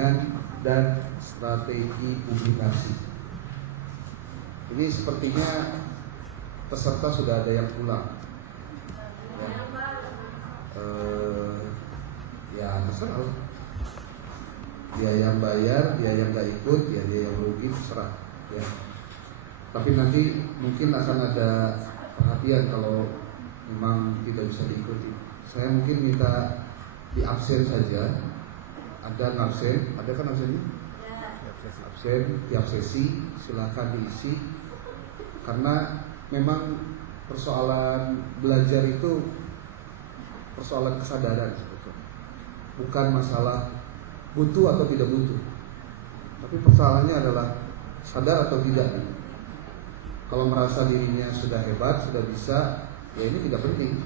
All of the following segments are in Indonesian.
pendampingan dan strategi publikasi. Ini sepertinya peserta sudah ada yang pulang. Ya terserah. Dia yang bayar, dia yang nggak ikut, ya dia yang rugi, terserah. Ya. Tapi nanti mungkin akan ada perhatian kalau memang tidak bisa diikuti. Saya mungkin minta di absen saja. Ada absen, ada kan absennya? Absen tiap sesi, silakan diisi. Karena memang persoalan belajar itu persoalan kesadaran, bukan masalah butuh atau tidak butuh. Tapi persoalannya adalah sadar atau tidak. Kalau merasa dirinya sudah hebat, sudah bisa, ya ini tidak penting.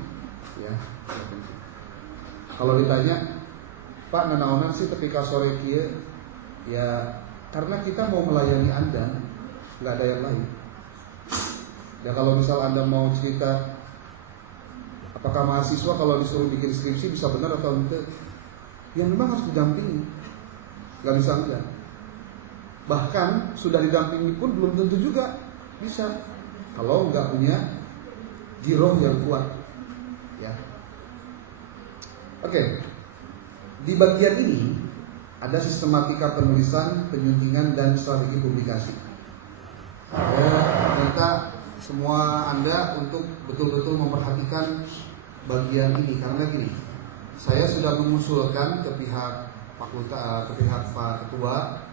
Ya, tidak penting. Kalau ditanya, Pak, nanaonan sih ketika sore kia, ya karena kita mau melayani Anda, nggak ada yang lain. Ya kalau misal Anda mau cerita, apakah mahasiswa kalau disuruh bikin skripsi bisa benar atau enggak? Ya memang harus didampingi, nggak bisa enggak. Bahkan sudah didampingi pun belum tentu juga bisa, kalau nggak punya giroh yang kuat. Ya, oke. Di bagian ini ada sistematika penulisan, penyuntingan, dan strategi publikasi. Saya minta semua Anda untuk betul-betul memperhatikan bagian ini, karena gini, saya sudah mengusulkan ke pihak fakultas, ke pihak Pak Ketua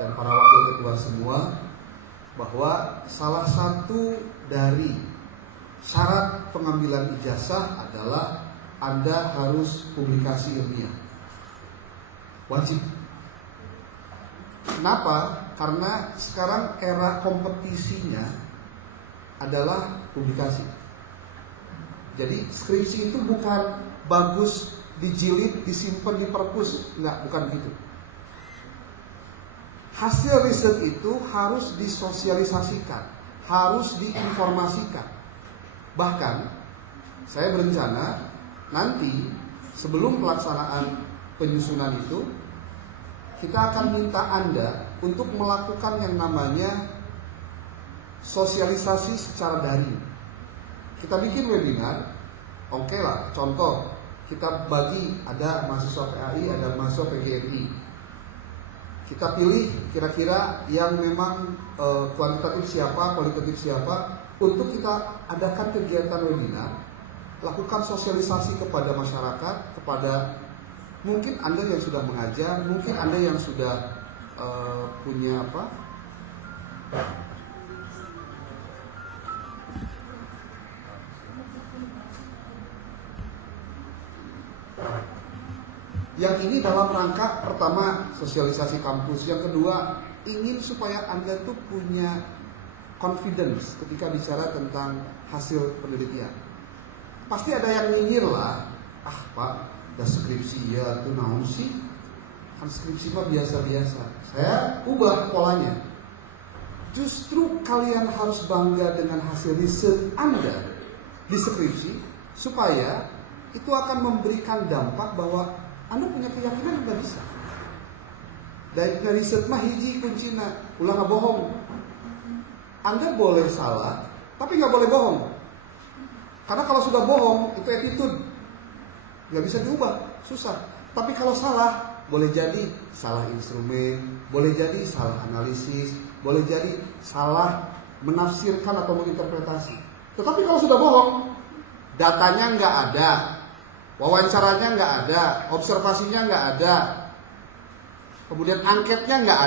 dan para wakil ketua semua, bahwa salah satu dari syarat pengambilan ijazah adalah Anda harus publikasi ilmiah. Wajib. Kenapa? Karena sekarang era kompetisinya adalah publikasi. Jadi skripsi itu bukan bagus dijilid, disimpan di perpus, enggak, bukan gitu. Hasil riset itu harus disosialisasikan, harus diinformasikan. Bahkan saya berencana nanti sebelum pelaksanaan penyusunan itu, kita akan minta Anda untuk melakukan yang namanya sosialisasi secara daring. Kita bikin webinar, oke lah, contoh kita bagi, ada mahasiswa PAI, ada mahasiswa PGRI. Kita pilih kira-kira yang memang kuantitatif siapa, kualitatif siapa, untuk kita adakan kegiatan webinar, lakukan sosialisasi kepada masyarakat, kepada mungkin Anda yang sudah mengajar, mungkin Anda yang sudah punya apa? Yang ini dalam rangka pertama sosialisasi kampus, yang kedua ingin supaya Anda tuh punya confidence ketika bicara tentang hasil penelitian. Pasti ada yang nyinyir lah, ah Pak, udah skripsi ya tuh naon sih? Kan skripsi mah biasa-biasa. Saya ubah polanya. Justru kalian harus bangga dengan hasil riset Anda di skripsi, supaya itu akan memberikan dampak bahwa Anda punya keyakinan Anda bisa. Dari riset mah hiji kuncina, ulah bohong. Anda boleh salah, tapi nggak boleh bohong. Karena kalau sudah bohong itu attitude, nggak bisa diubah, susah. Tapi kalau salah, boleh jadi salah instrumen, boleh jadi salah analisis, boleh jadi salah menafsirkan atau menginterpretasi. Tetapi kalau sudah bohong, datanya nggak ada, wawancaranya nggak ada, observasinya nggak ada, kemudian angketnya nggak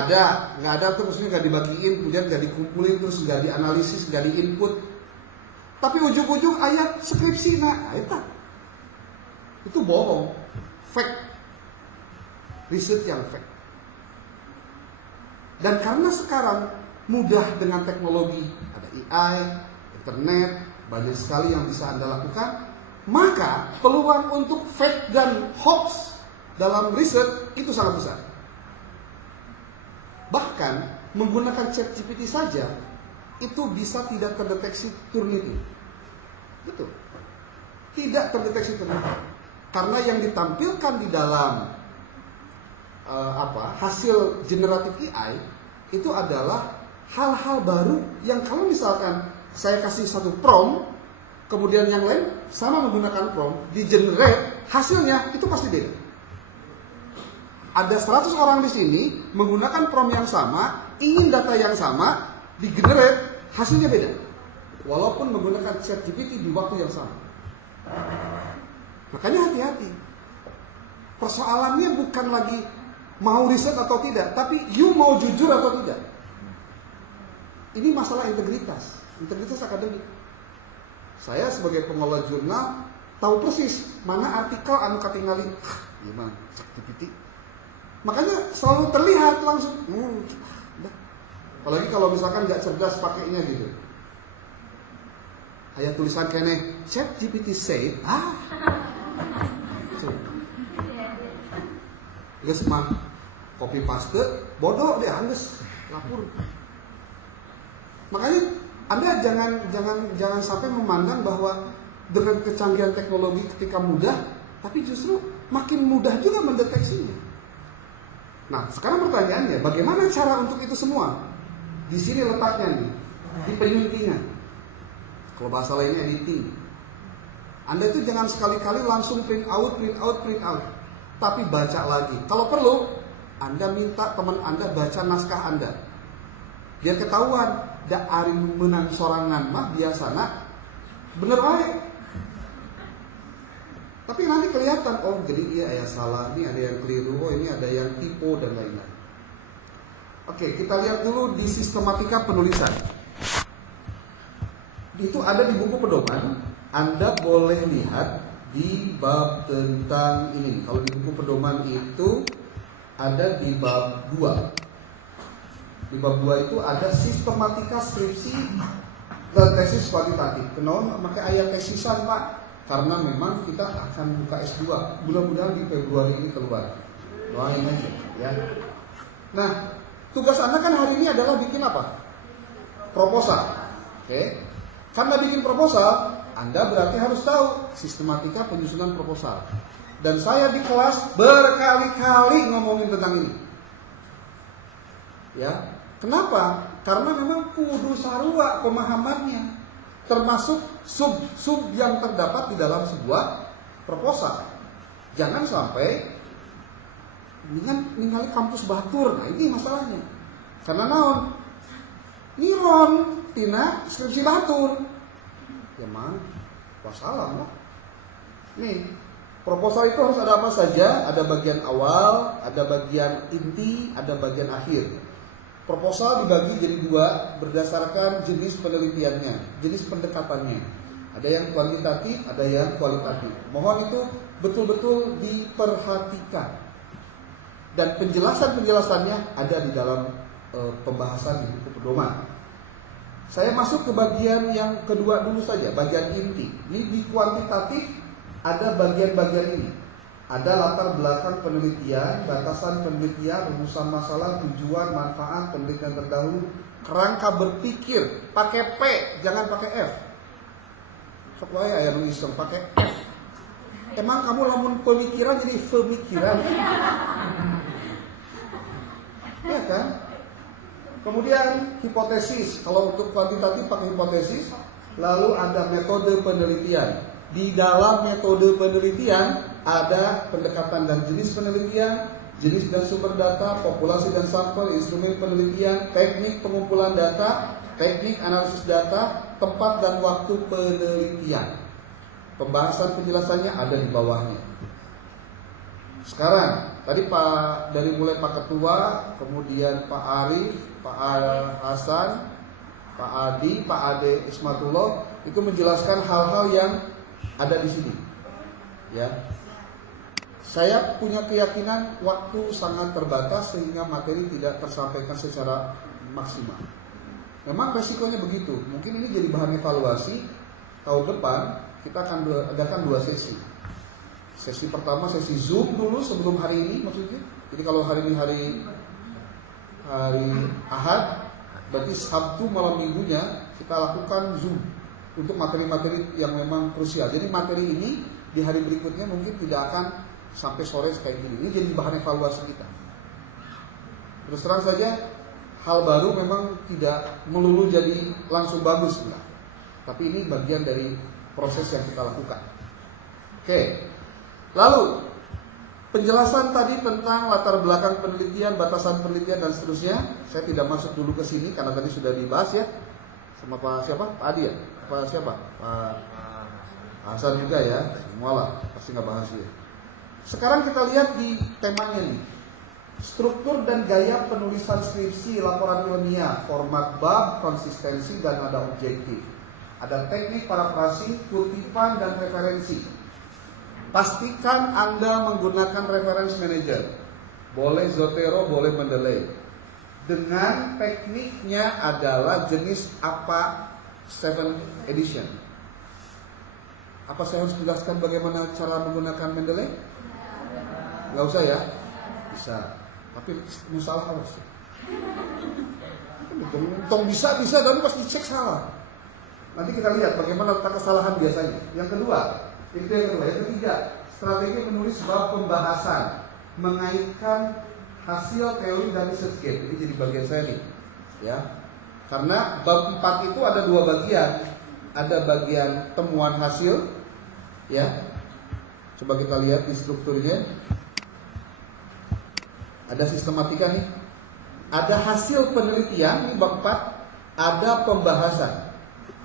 ada terus nggak dibagiin, kemudian nggak dikumpulin, terus nggak dianalisis, nggak diinput. Tapi ujung-ujung ayat skripsi, nah itu bohong, fake. Riset yang fake. Dan karena sekarang mudah dengan teknologi, ada AI, internet, banyak sekali yang bisa Anda lakukan, maka peluang untuk fake dan hoax dalam riset itu sangat besar. Bahkan menggunakan ChatGPT saja itu bisa tidak terdeteksi Turnitin. Betul. Tidak terdeteksi Turnitin. Karena yang ditampilkan di dalam hasil generatif AI itu adalah hal-hal baru yang kalau misalkan saya kasih satu prompt, kemudian yang lain sama menggunakan prompt, di generate hasilnya itu pasti beda. Ada 100 orang di sini menggunakan prompt yang sama, ingin data yang sama, di generate hasilnya beda. Walaupun menggunakan ChatGPT di waktu yang sama. Makanya hati-hati. Persoalannya bukan lagi mau riset atau tidak, tapi you mau jujur atau tidak. Ini masalah integritas akademik. Saya sebagai pengelola jurnal tahu persis mana artikel anu katingali gimana ChatGPT. Makanya selalu terlihat langsung. Apalagi kalau misalkan nggak cerdas pakainya gitu. Ayat tulisan kene ChatGPT said, geus mah copy paste bodoh deh geus lapur. Makanya Anda jangan sampai memandang bahwa dengan kecanggihan teknologi ketika mudah, tapi justru makin mudah juga mendeteksinya. Nah, sekarang pertanyaannya, bagaimana cara untuk itu semua? Di sini letaknya nih, di penyuntingan. Kalau bahasa lainnya editing. Anda itu jangan sekali-kali langsung print out. Tapi baca lagi. Kalau perlu, Anda minta teman Anda baca naskah Anda. Biar ketahuan. Da ari menang sorangan mah biasana bener aja. Tapi nanti kelihatan, oh jadi iya ya salah, ini ada yang keliru, oh ini ada yang typo dan lain-lain. Oke, kita lihat dulu di sistematika penulisan. Itu ada di buku pedoman. Anda boleh lihat di bab tentang ini. Kalau di buku pedoman itu ada di bab 2. Di bab 2 itu ada sistematika skripsi dan tesis kualitatif. Kenapa pakai ayat tesisan, Pak? Karena memang kita akan buka S2. Mudah-mudahan di Februari ini keluar. Doain aja ya. Nah, tugas Anda kan hari ini adalah bikin apa? Proposal. Oke. Karena bikin proposal, Anda berarti harus tahu sistematika penyusunan proposal. Dan saya di kelas berkali-kali ngomongin tentang ini. Ya. Kenapa? Karena memang kudu sarua pemahamannya, termasuk sub yang terdapat di dalam sebuah proposal. Jangan sampai ningali kampus batur. Nah ini masalahnya. Karena naon? Niron tina skripsi batur. Ya man, wassalam lah. Nih, proposal itu harus ada apa saja? Ada bagian awal, ada bagian inti, ada bagian akhir. Proposal dibagi jadi 2 berdasarkan jenis penelitiannya, jenis pendekatannya. Ada yang kuantitatif, ada yang kualitatif. Mohon itu betul-betul diperhatikan. Dan penjelasan-penjelasannya ada di dalam pembahasan di buku pedoman. Saya masuk ke bagian yang kedua dulu saja, bagian inti. Ini di kuantitatif ada bagian-bagian ini. Ada latar belakang penelitian, batasan penelitian, rumusan masalah, tujuan, manfaat, penelitian terdahulu, kerangka berpikir, pakai P, jangan pakai F. Sok wae aya nu iseng pakai F. Emang kamu lamun pemikiran jadi pemikiran? Ya kan? Kemudian hipotesis, kalau untuk kuantitatif pakai hipotesis, lalu ada metode penelitian. Di dalam metode penelitian ada pendekatan dan jenis penelitian, jenis dan sumber data, populasi dan sampel, instrumen penelitian, teknik pengumpulan data, teknik analisis data, tempat dan waktu penelitian. Pembahasan penjelasannya ada di bawahnya. Sekarang, tadi dari mulai Pak Ketua, kemudian Pak Arif, Pak Hasan, Pak Adi, Pak Ade Ismatullah, itu menjelaskan hal-hal yang ada di sini. Ya. Saya punya keyakinan waktu sangat terbatas sehingga materi tidak tersampaikan secara maksimal. Memang resikonya begitu. Mungkin ini jadi bahan evaluasi. Tahun depan kita akan adakan 2 sesi. Sesi pertama sesi Zoom dulu sebelum hari ini maksudnya. Jadi kalau hari ini hari Ahad, berarti Sabtu malam minggunya kita lakukan Zoom untuk materi-materi yang memang krusial. Jadi materi ini di hari berikutnya mungkin tidak akan sampai sore kayak gini. Ini jadi bahan evaluasi kita. Terus terang saja, hal baru memang tidak melulu jadi langsung bagus, enggak. Tapi ini bagian dari proses yang kita lakukan. Oke. Lalu penjelasan tadi tentang latar belakang penelitian, batasan penelitian dan seterusnya, saya tidak masuk dulu ke sini karena tadi sudah dibahas ya sama Pak siapa? Pak Adi ya? Pak siapa? Pak Hasan juga ya. Semua lah, pasti nggak bahas ya. Sekarang kita lihat di temanya nih. Struktur dan gaya penulisan skripsi, laporan ilmiah, format bab, konsistensi dan nada objektif. Ada teknik parafrasi, kutipan dan referensi. Pastikan Anda menggunakan reference manager. Boleh Zotero, boleh Mendeley. Dengan tekniknya adalah jenis apa 7 edition. Apa saya harus menjelaskan bagaimana cara menggunakan Mendeley? Nggak usah ya? Bisa. Tapi salah harus. Untung bisa dan pas dicek salah. Nanti kita lihat bagaimana letak kesalahan biasanya. Yang kedua, itu yang kedua. Yang ketiga, strategi menulis bab pembahasan, mengaitkan hasil teori dan research gap. Ini jadi bagian saya nih, ya. Karena bab 4 itu ada 2 bagian. Ada bagian temuan hasil, ya. Coba kita lihat di strukturnya. Ada sistematika nih. Ada hasil penelitian, ini bab 4, ada pembahasan.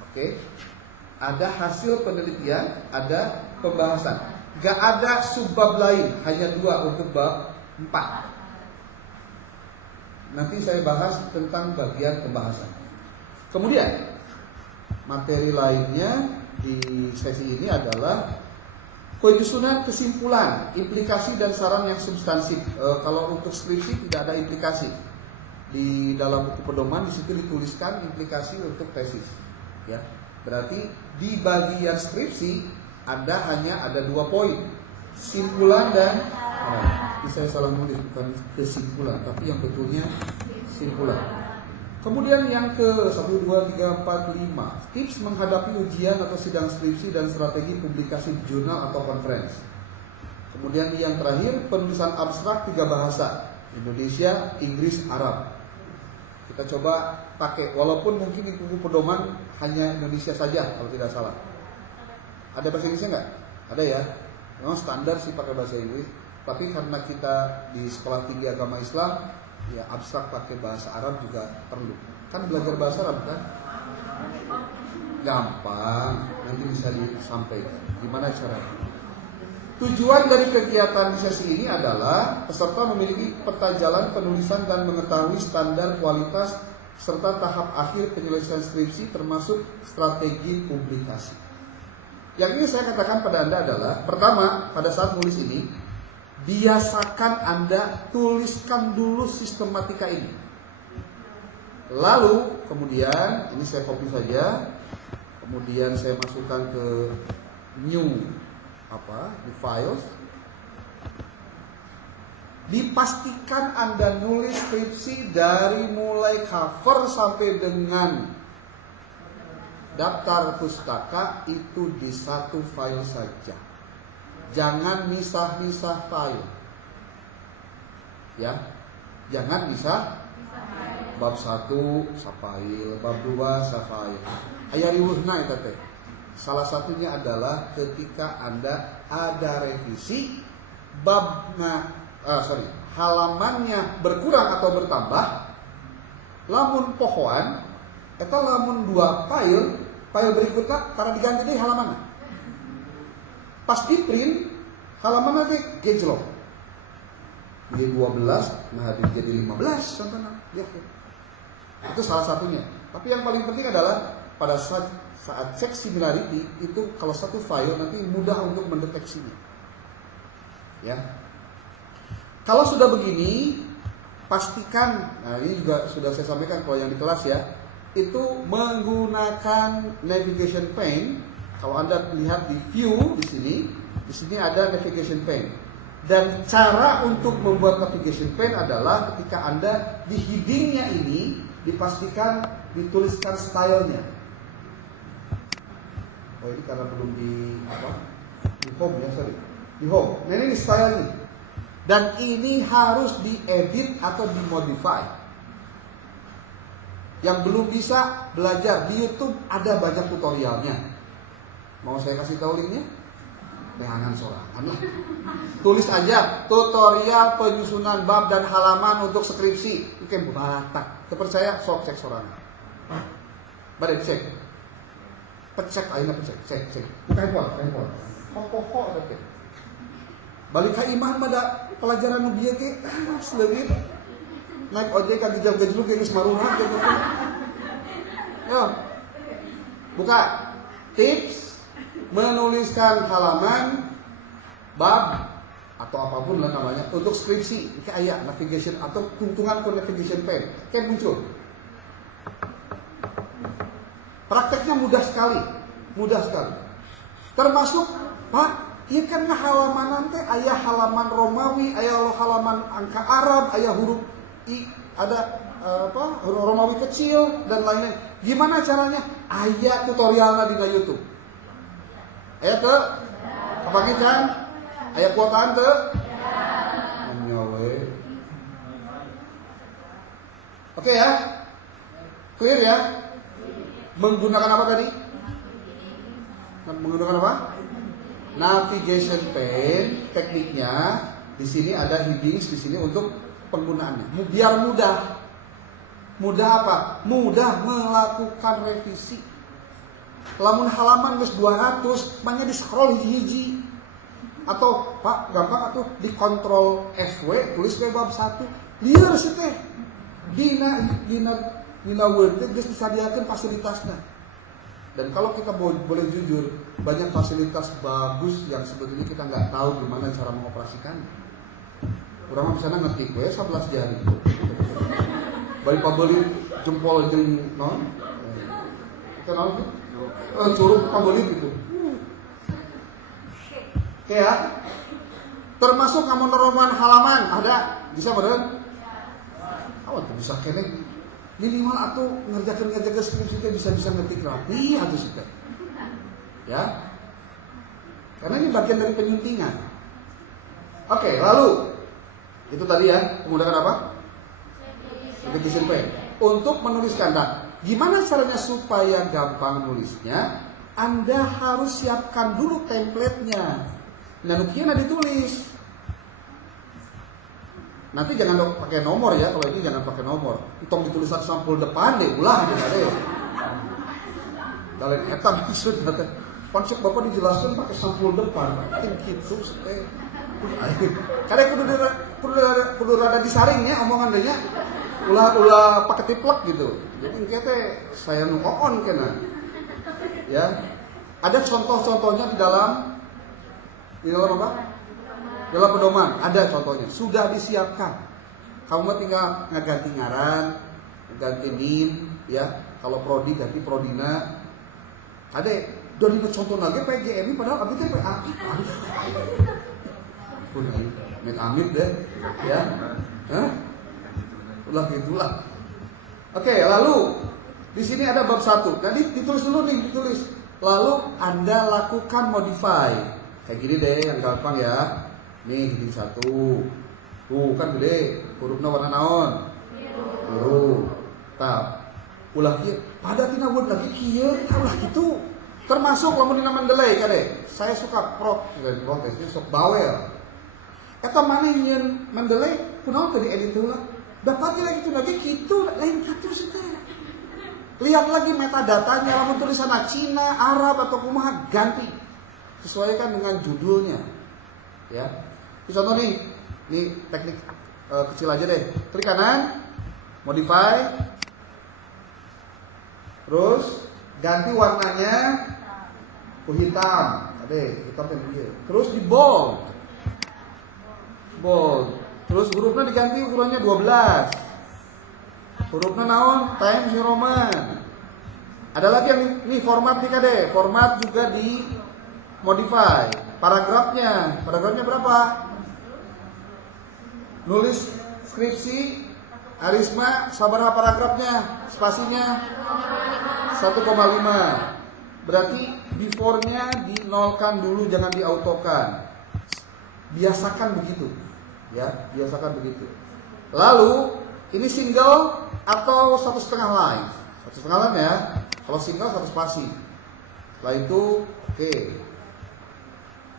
Oke. Ada hasil penelitian, ada pembahasan. Gak ada subbab lain, hanya 2 untuk bab 4. Nanti saya bahas tentang bagian pembahasan. Kemudian materi lainnya di sesi ini adalah penyusunan kesimpulan, implikasi dan saran yang substansif. Kalau untuk skripsi tidak ada implikasi. Di dalam buku pedoman di situ dituliskan implikasi untuk tesis. Ya, berarti di bagian skripsi hanya ada 2 poin, simpulan dan saya salah nulis, bukan kesimpulan, tapi yang betulnya simpulan. Kemudian yang ke 1, 2, 3, 4, 5, tips menghadapi ujian atau sidang skripsi dan strategi publikasi di jurnal atau conference. Kemudian yang terakhir, penulisan abstrak 3 bahasa, Indonesia, Inggris, Arab. Kita coba pakai, walaupun mungkin di buku pedoman hanya Indonesia saja kalau tidak salah. Ada bahasa Inggrisnya nggak? Ada ya. Memang standar sih pakai bahasa Inggris. Tapi karena kita di Sekolah Tinggi Agama Islam, ya abstrak pakai bahasa Arab juga perlu. Kan belajar bahasa Arab kan? Gampang, nanti bisa disampaikan. Gimana caranya? Tujuan dari kegiatan sesi ini adalah peserta memiliki peta jalan penulisan dan mengetahui standar kualitas serta tahap akhir penyelesaian skripsi termasuk strategi publikasi. Yang ingin saya katakan pada Anda adalah, pertama, pada saat nulis ini, biasakan Anda tuliskan dulu sistematika ini. Lalu, kemudian, ini saya copy saja, kemudian saya masukkan ke new, di files. Dipastikan Anda nulis skripsi dari mulai cover sampai dengan daftar pustaka itu di 1 file saja. Jangan misah-misah file. Ya. Jangan misah. Bab 1 safail, bab 2 safail. Aya riweuhna eta teh. Salah satunya adalah ketika Anda ada revisi halamannya berkurang atau bertambah, lamun pohoan eta lamun 2 file berikutnya karena diganti deh halaman. Pas di print halaman nanti gejlok. Jadi 12 nah jadi 15 contohnya. Ya. Itu salah satunya. Tapi yang paling penting adalah pada saat cek similarity itu kalau 1 file nanti mudah untuk mendeteksinya. Ya. Kalau sudah begini, pastikan, nah ini juga sudah saya sampaikan kalau yang di kelas ya, itu menggunakan navigation pane. Kalau Anda lihat di view di sini ada navigation pane. Dan cara untuk membuat navigation pane adalah ketika Anda di headingnya ini dipastikan dituliskan stylenya. Oh ini karena belum di home ya, sorry. Di home. Nah ini style nih. Dan ini harus diedit atau dimodify. Yang belum bisa belajar di YouTube ada banyak tutorialnya. Mau saya kasih tahu linknya? Jangan sorangan lah. Tulis aja tutorial penyusunan bab dan halaman untuk skripsi. Mungkin batak. Terpercaya sok cek sorangan. Badai cek. Pecek aja cek. Bukan handphone. Pokok oke. Balik ke iman pada pelajaran nubiya ke lebih naik ojek kan dijam gejluk geus maruha gitu. Yo. Buka tips menuliskan halaman bab atau apapun lah namanya untuk skripsi. Kayak navigation atau tuntungan ke navigation pen kan muncul. Prakteknya mudah sekali. Termasuk Pak, iya kan halaman nanti ayah halaman Romawi, ayah halaman angka Arab, ayah huruf I, ada huruf Romawi kecil dan lain-lain. Gimana caranya? Ayah tutorialnya di YouTube. Ayah ke? Apa kita? Ayah kuotaan ke? Menyawe. Oke ya? Clear ya? Menggunakan apa tadi? Menggunakan apa? Navigation pen, tekniknya di sini ada headings di sini untuk penggunaannya. Biar mudah. Mudah apa? Mudah melakukan revisi. Lamun halaman geus 200, banyak di scroll hiji-hiji. Atau Pak, gampang atuh di kontrol FW tulis ke bab 1. Lieur sih teh. Dina Word geus disadiakeun fasilitasnya. Dan kalau kita boleh jujur, banyak fasilitas bagus yang sebetulnya kita nggak tahu gimana cara mengoperasikannya. Kurang bisa ngetik we 11 jari. Bari pabeli jempol jeung non. Kita naon tuh? Curug pabeli gitu. Oke ya. Termasuk kamu neroman halaman ada bisa beureun? Awas bisa kene. Minimal atau ngerjakan skripsi kita bisa ngetik rapi atau suka, ya, karena ini bagian dari penyuntingan. Oke, lalu itu tadi ya menggunakan apa? Navigation pen untuk menuliskan. Nah, gimana caranya supaya gampang nulisnya? Anda harus siapkan dulu template-nya. Nah, nukiana ditulis. Nanti jangan pakai nomor ya, kalau ini jangan pakai nomor. Itong ditulis sampul depan deh, ulah aja deh. Kalian eta maksud kata. Konsep Bapak dijelaskan pakai sampul depan, makin gitu supaya. Kadang kudu rada disaringnya omongan deh nya. Ulah pakai tiplek gitu. Jadi kita saya nukoon kena. Ya. Ada contoh-contohnya di dalam apa? Dalam pedoman ada contohnya, sudah disiapkan. Kamu tinggal ngeganti ngaran, ganti NIM, ya. Kalau prodi ganti prodina. Kade, dari contoh lagi PGMI padahal abis teh PA. Amit deh, ya. Ulah gitulah. Oke, lalu di sini ada bab 1. Jadi ditulis dulu nih, ditulis. Lalu Anda lakukan modify. Kayak gini deh, yang gampang ya. Nih heading 1. Tuh kan gede, hurufnya warna naon? Biru. Tah. Ulah kieu, pada tina Word lagi kieu, ulah gitu. Termasuk lamun dina Mendeley kade. Saya suka protesnya sok bawel. Eta maneh nyeun Mendeley kunaon teh diedit heula. Dapat lagi itu lagi gitu, lain gitu sih teh. Lihat lagi metadatanya, lamun tulisanna Cina, Arab atau kumaha ganti. Sesuaikan dengan judulnya. Ya. Contoh nih teknik kecil aja deh. Klik kanan, modify, terus ganti warnanya ke hitam. Hitam kan dia. Terus di bold, Terus hurufnya diganti ukurannya 12. Hurufnya naon? Times New Roman. Ada lagi yang nih format nih kade. Format juga di modify. Paragrafnya berapa? Nulis skripsi Arisma sabaraha paragrafnya? Spasinya 1,5. Berarti before-nya dinolkan dulu, jangan diautokan. Biasakan begitu. Ya, biasakan begitu. Lalu ini single atau 1,5 line. 1,5 line ya. Kalau single 1 spasi. Setelah itu oke.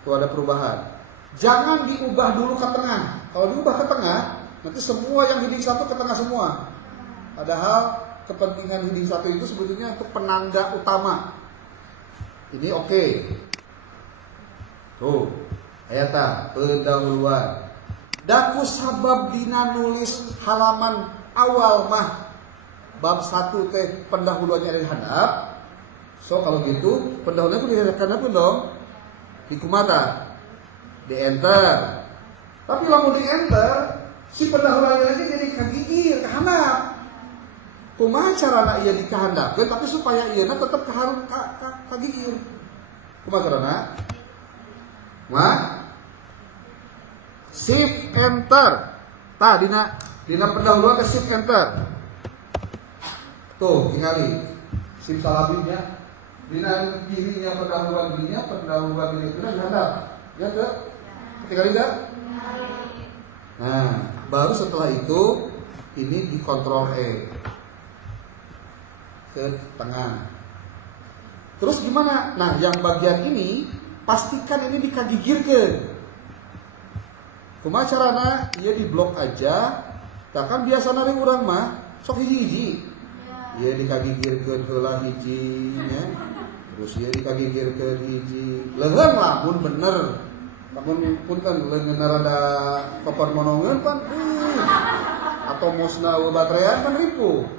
Itu ada perubahan. Jangan diubah dulu ke tengah. Kalau diubah ke tengah, nanti semua yang heading 1 ke tengah semua. Padahal kepentingan heading 1 itu sebetulnya untuk penangga utama. Ini oke. Tuh, ayata pendahuluan. Daku sabab dina nulis halaman awal mah bab 1 teh pendahuluannya ada di handap. So kalau gitu pendahuluannya pun di handap pun dong. Di kumata, di enter. Tapi lamun di enter, si pendahuluannya aja jadi kagigir ke handap. Kumaha carana ieu dikahandapkeun tapi supaya ieu tetap kagigir. Kumaha carana? Shift enter. Tah dina pendahuluan ke shift enter. Tuh, tingali. Sim salabinnya. Dina kirinya pendahuluan ini itu dihandap. Ya ke? Tingali enggak? Nah, baru setelah itu ini dikontrol E ke tengah. Terus gimana? Nah, yang bagian ini pastikan ini dikagigirkeun. Kumaha carana? Ieu diblok aja. Tah kan biasa nari urang mah sok hiji-hiji. Ieu dikagigirkeun heula hiji nya. Terus ieu dikagigirkeun hiji. Leungeun lamun bener. Lamun punten leungeun rada kopermonongeun pan. Atau mosna baterean kan ripuh.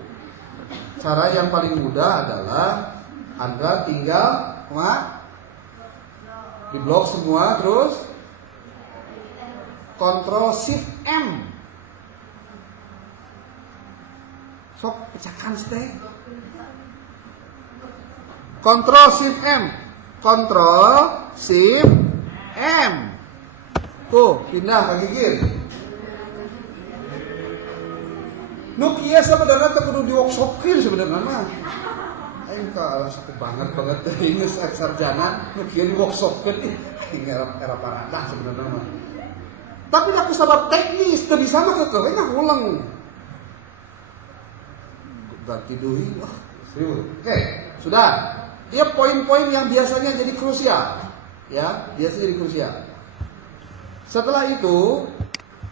Cara yang paling mudah adalah Anda tinggal diblok semua terus Ctrl Shift M. Sok pecahkan teh. Ctrl Shift M. Ctrl Shift M. Tuh, pindah ke gigir. Nu kieu sebenarnya teh kudu di workshopkeun sebenarnya mah. Aing ka sakit banget ini sarjana nu kieu di workshopkeun ih era paradah sebenarnya mah. Tapi aku sabab teknis teu bisa mah keukeun ulang. Ganti deui wah serius. Oke, sudah. Dia poin-poin yang biasanya jadi krusial. Ya, biasanya jadi krusial. Setelah itu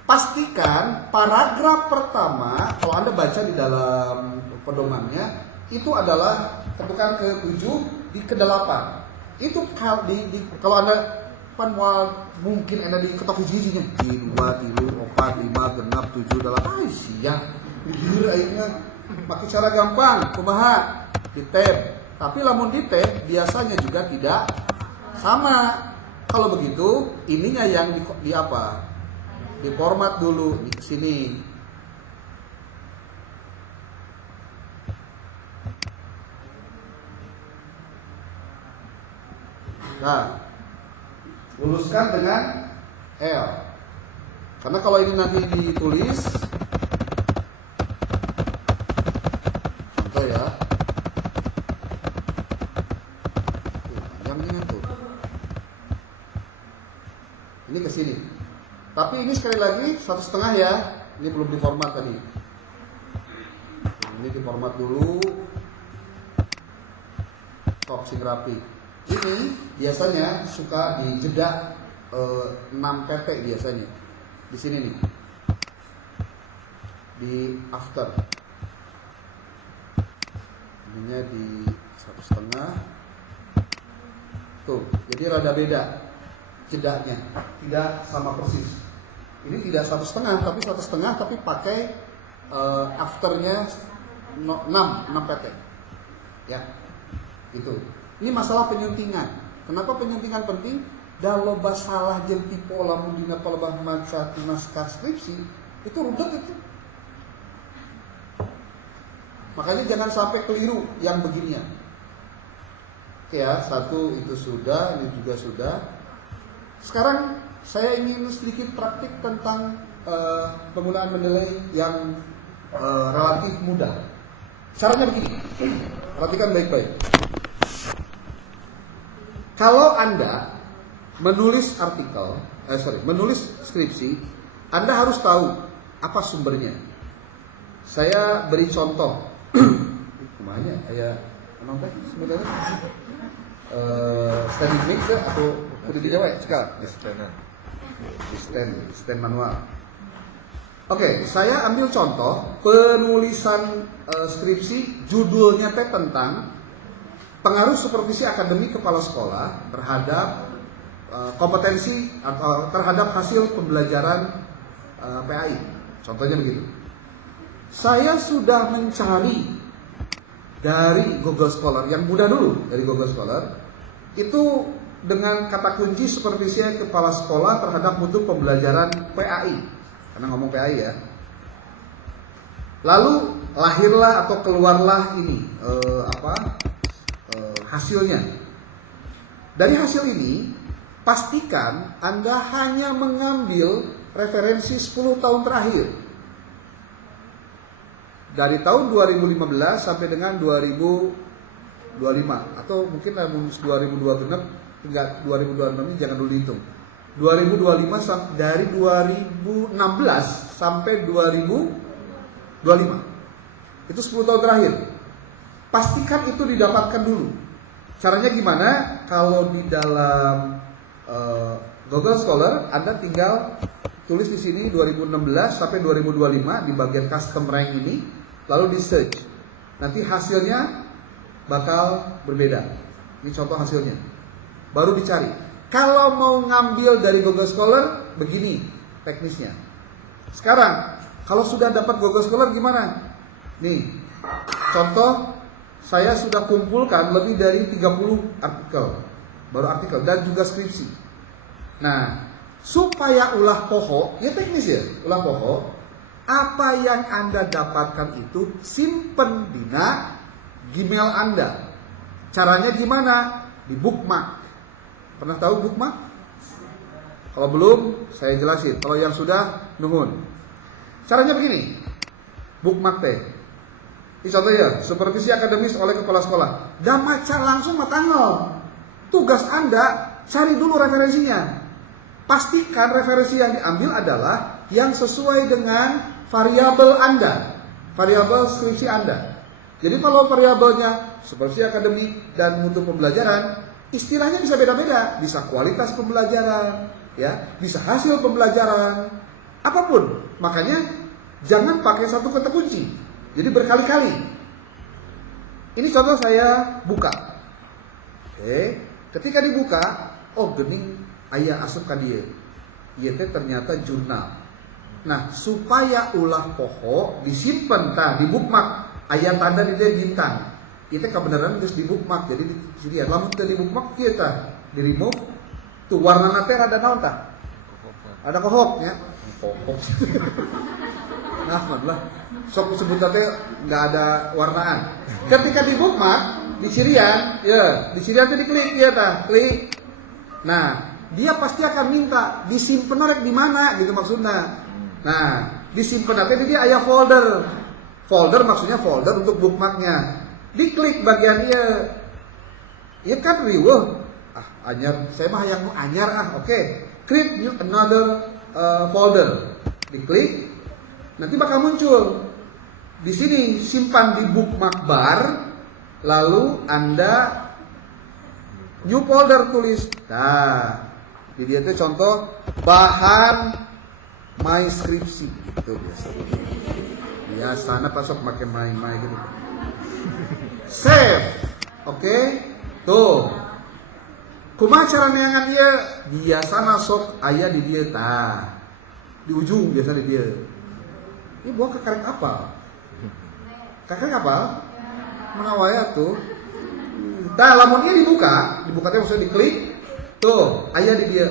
pastikan paragraf pertama kalau Anda baca di dalam pedomannya itu adalah ketukan ke-7 di ke-8. Itu kalau Anda mungkin Anda di ketok hiji-hijinya di 2, 3, 4, 5, 6, 7, 8 siang. Gila akhirnya pakai cara gampang, kumaha di tab. Tapi lamun di tab biasanya juga tidak sama. Kalau begitu ininya yang di apa? Di format dulu di sini. Nah, luluskan dengan L. Karena kalau ini nanti ditulis, contoh ya, panjang tuh. Ini ke sini. Tapi ini sekali lagi 1,5 ya. Ini belum diformat tadi. Ini diformat dulu. Sok sing rapi. Ini biasanya suka dijeda 6 pt biasanya. Di sini nih. Di after. Ininya di 1,5. Tuh, jadi rada beda jedanya. Tidak sama persis. Ini tidak 1,5 tapi 1,5 tapi pakai afternya 6 pt. Ya. Itu. Ini masalah penyuntingan. Kenapa penyuntingan penting? Da loba salah jeung tipe lamun dina palebah maca naskah skripsi itu rudet itu. Makanya jangan sampai keliru yang beginian. Oke ya, 1 itu sudah, ini juga sudah. Sekarang saya ingin sedikit praktik tentang penggunaan mendeley yang relatif mudah. Caranya begini, perhatikan baik-baik. Kalau Anda menulis menulis skripsi, Anda harus tahu apa sumbernya. Saya beri contoh. Kemana ya? Emang teh sebenarnya standing mic atau udah di Jawa ya? Sekarang stand manual. Oke, saya ambil contoh penulisan skripsi, judulnya teh tentang pengaruh supervisi akademik kepala sekolah terhadap kompetensi atau terhadap hasil pembelajaran PAI. Contohnya begitu. Saya sudah mencari dari Google Scholar, yang mudah dulu dari Google Scholar, itu dengan kata kunci supervisi kepala sekolah terhadap mutu pembelajaran PAI. Karena ngomong PAI ya. Lalu lahirlah atau keluarlah ini hasilnya. Dari hasil ini, pastikan Anda hanya mengambil referensi 10 tahun terakhir. Dari tahun 2015 sampai dengan 2025 atau mungkin 2026 enggak 2026 ini jangan dulu dihitung. 2025 dari 2016 sampai 2025. Itu 10 tahun terakhir. Pastikan itu didapatkan dulu. Caranya gimana? Kalau di dalam Google Scholar Anda tinggal tulis di sini 2016 sampai 2025 di bagian custom rank ini, lalu di search. Nanti hasilnya bakal berbeda. Ini contoh hasilnya. Baru dicari. Kalau mau ngambil dari Google Scholar, begini teknisnya. Sekarang, kalau sudah dapat Google Scholar gimana? Nih, contoh saya sudah kumpulkan lebih dari 30 artikel. Baru artikel dan juga skripsi. Nah, supaya ulah poho, ya teknis ya, ulah poho, apa yang Anda dapatkan itu simpen di Gmail Anda. Caranya gimana? Di bookmark. Pernah tahu bookmark? Kalau belum, saya jelasin. Kalau yang sudah, nuhun. Caranya begini. Bookmark teh. Ini contoh ya, supervisi akademis oleh kepala sekolah. Dan maca langsung matangel. Tugas Anda, cari dulu referensinya. Pastikan referensi yang diambil adalah yang sesuai dengan variabel Anda. Variabel skripsi Anda. Jadi kalau variabelnya supervisi akademik dan mutu pembelajaran, istilahnya bisa beda-beda, bisa kualitas pembelajaran, ya, bisa hasil pembelajaran, apapun. Makanya jangan pakai satu kata kunci. Jadi berkali-kali. Ini contoh saya buka. Oke, ketika dibuka, oh gening aya asup ka dieu. Ieu teh ternyata jurnal. Nah, supaya ulah poho disimpan tah di bookmark, aya tanda di dieu bintang. Itu kebenaran terus di bookmark, jadi di lamun teu di bookmark kieu tah di remove tuh warnana teh rada naon tah? Ada kohok nya. Kohok. Nah, lah. Sok disebut teh enggak ada warnaan. Ketika di bookmark, di cirian, ya, di cirian teh diklik ya tah, klik. Nah, dia pasti akan minta disimpen rek di mana gitu maksudnya. Nah, disimpen teh dia aya folder. Folder maksudnya folder untuk bookmarknya. Diklik bagian iya kan riweuh. Anyar, saya mah yang anyar oke. Create new another folder. Diklik, nanti bakal muncul. Di sini simpan di bookmark bar, lalu Anda new folder tulis. Nah, di dia itu contoh bahan my skripsi itu biasa. Biasanya pasok pakai my gitu. Save. Oke. Tuh. Kumaha cara neangan dia? Biasana sok aya di dia tah. Di ujung biasa di dia. Ini bawa ke karek apa? Karek apa? Menawaya tuh. Tah lamun ieu dibuka teh maksudnya diklik. Tuh, aya di dia.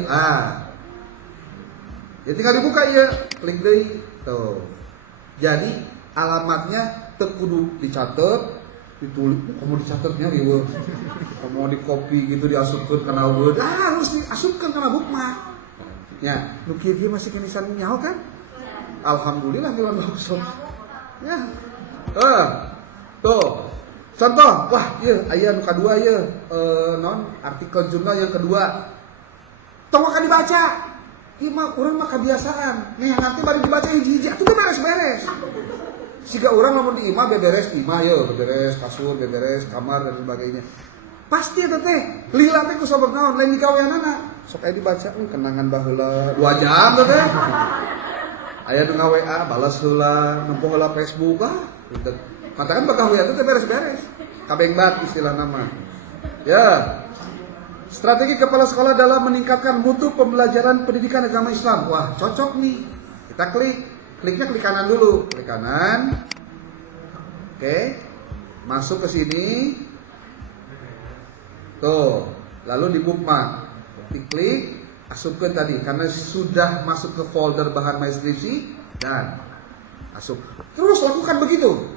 Ya tinggal dibuka ieu, klik deui. Tuh. Jadi alamatnya teu kudu dicatet. Ditulis, kamu dicatatnya riweuh. Kamu di copy gitu diasupkeun kana Word. Harus diasupkeun kana bookmark. Ya, nu kieu masih kenisan nyaho kan? Alhamdulillah mila bagus. Ya. Tuh. Contoh, wah, ieu aya nu kadua ieu artikel jurnal yang kedua. Tong akan dibaca. Iya mah orang mah kebiasaan. Nih nanti baru dibaca hiji-hiji itu tuh beres-beres. Siga orang lamun di imah beberes imah ya, beberes kasur, beberes kamar dan sebagainya. Pasti eta teh lila teh ku sabab naon lain dikaweanana. Sok aya dibaca kenangan baheula 2 jam teh teh. Aya nu WA balas heula, nempo heula Facebook gitu. Katakan bakal WA teh beres-beres. Kabengbat istilah nama. Ya. Strategi kepala sekolah dalam meningkatkan mutu pembelajaran pendidikan agama Islam. Wah, cocok nih. Kita klik. Kliknya klik kanan dulu. Klik kanan. Oke. Masuk ke sini. Tuh. Lalu di bookmark. Diklik. Masukkan tadi. Karena sudah masuk ke folder bahan skripsi. Dan masuk. Terus lakukan begitu.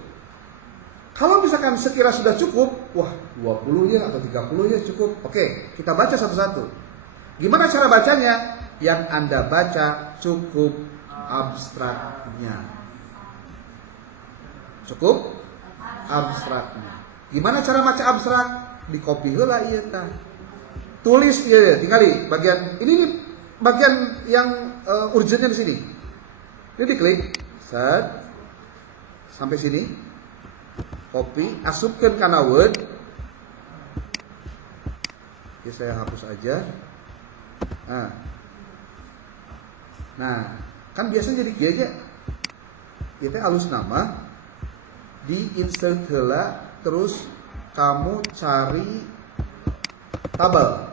Kalau misalkan sekira sudah cukup, wah 20 ya atau 30 ya cukup. Oke, kita baca satu-satu. Gimana cara bacanya? Yang Anda baca cukup abstraknya. Cukup abstraknya. Gimana cara baca abstrak? Di copy heula ieu tah. Tulis ieu, tinggali bagian ini bagian yang urgentnya di sini. Ini diklik, set sampai sini. Copy, asupkan kana Word. Oke, saya hapus aja. Nah, kan biasanya jadi kieu aja. Ieu teh alus nama di insert heula terus kamu cari tabel.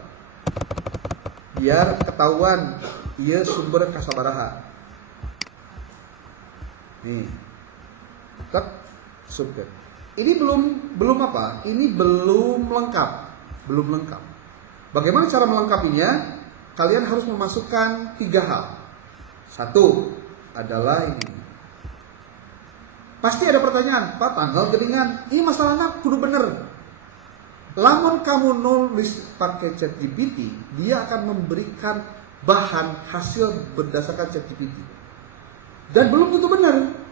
Biar ketahuan ieu sumber kasabaraha. Nih. Tek subkan. Ini belum apa? Ini belum lengkap. Belum lengkap. Bagaimana cara melengkapinya? Kalian harus memasukkan 3 hal. 1 adalah ini. Pasti ada pertanyaan, Pak, tanggal geningan. Ini masalahnya kudu bener. Lamun kamu nulis pakai ChatGPT, dia akan memberikan bahan hasil berdasarkan ChatGPT. Dan belum tentu benar.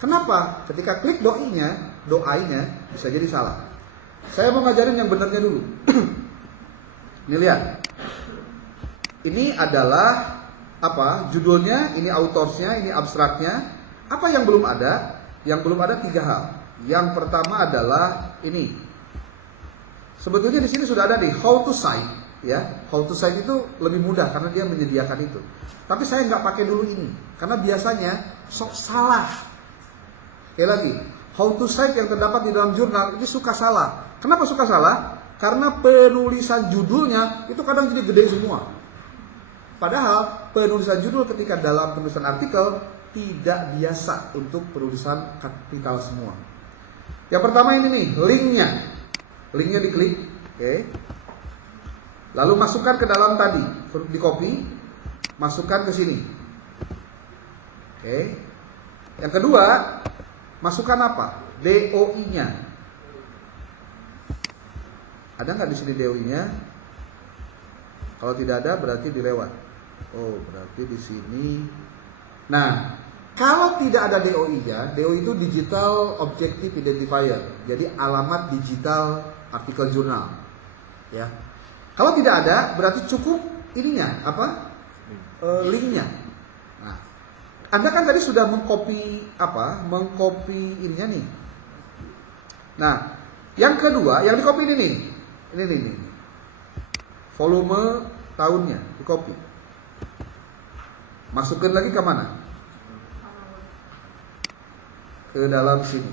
Kenapa? Ketika klik doainya bisa jadi salah. Saya mau ngajarin yang benarnya dulu. Ini lihat. Ini adalah apa? Judulnya, ini autorsnya, ini abstraknya. Apa yang belum ada? Yang belum ada 3 hal. Yang pertama adalah ini. Sebetulnya di sini sudah ada nih how to cite, ya. How to cite itu lebih mudah karena dia menyediakan itu. Tapi saya nggak pakai dulu ini karena biasanya sok salah. Sekali lagi, how to cite yang terdapat di dalam jurnal itu suka salah. Kenapa suka salah? Karena penulisan judulnya itu kadang jadi gede semua. Padahal penulisan judul ketika dalam penulisan artikel tidak biasa untuk penulisan kapital semua. Yang pertama ini nih, linknya. Linknya diklik, oke. Lalu masukkan ke dalam tadi, di copy, masukkan ke sini. Oke. Yang kedua, masukkan apa? DOI-nya. Ada nggak di sini DOI-nya? Kalau tidak ada berarti dilewat. Oh, berarti di sini. Nah, kalau tidak ada DOI-nya, DOI itu Digital Objective Identifier. Jadi alamat digital artikel jurnal. Ya. Kalau tidak ada, berarti cukup ininya, apa? Linknya. Nah, Anda kan tadi sudah mengcopy apa? Mengcopy ininya nih. Nah, yang kedua, yang di-copy ini nih. Ini. Volume tahunnya di-copy. Masukkan lagi ke mana? Ke dalam sini.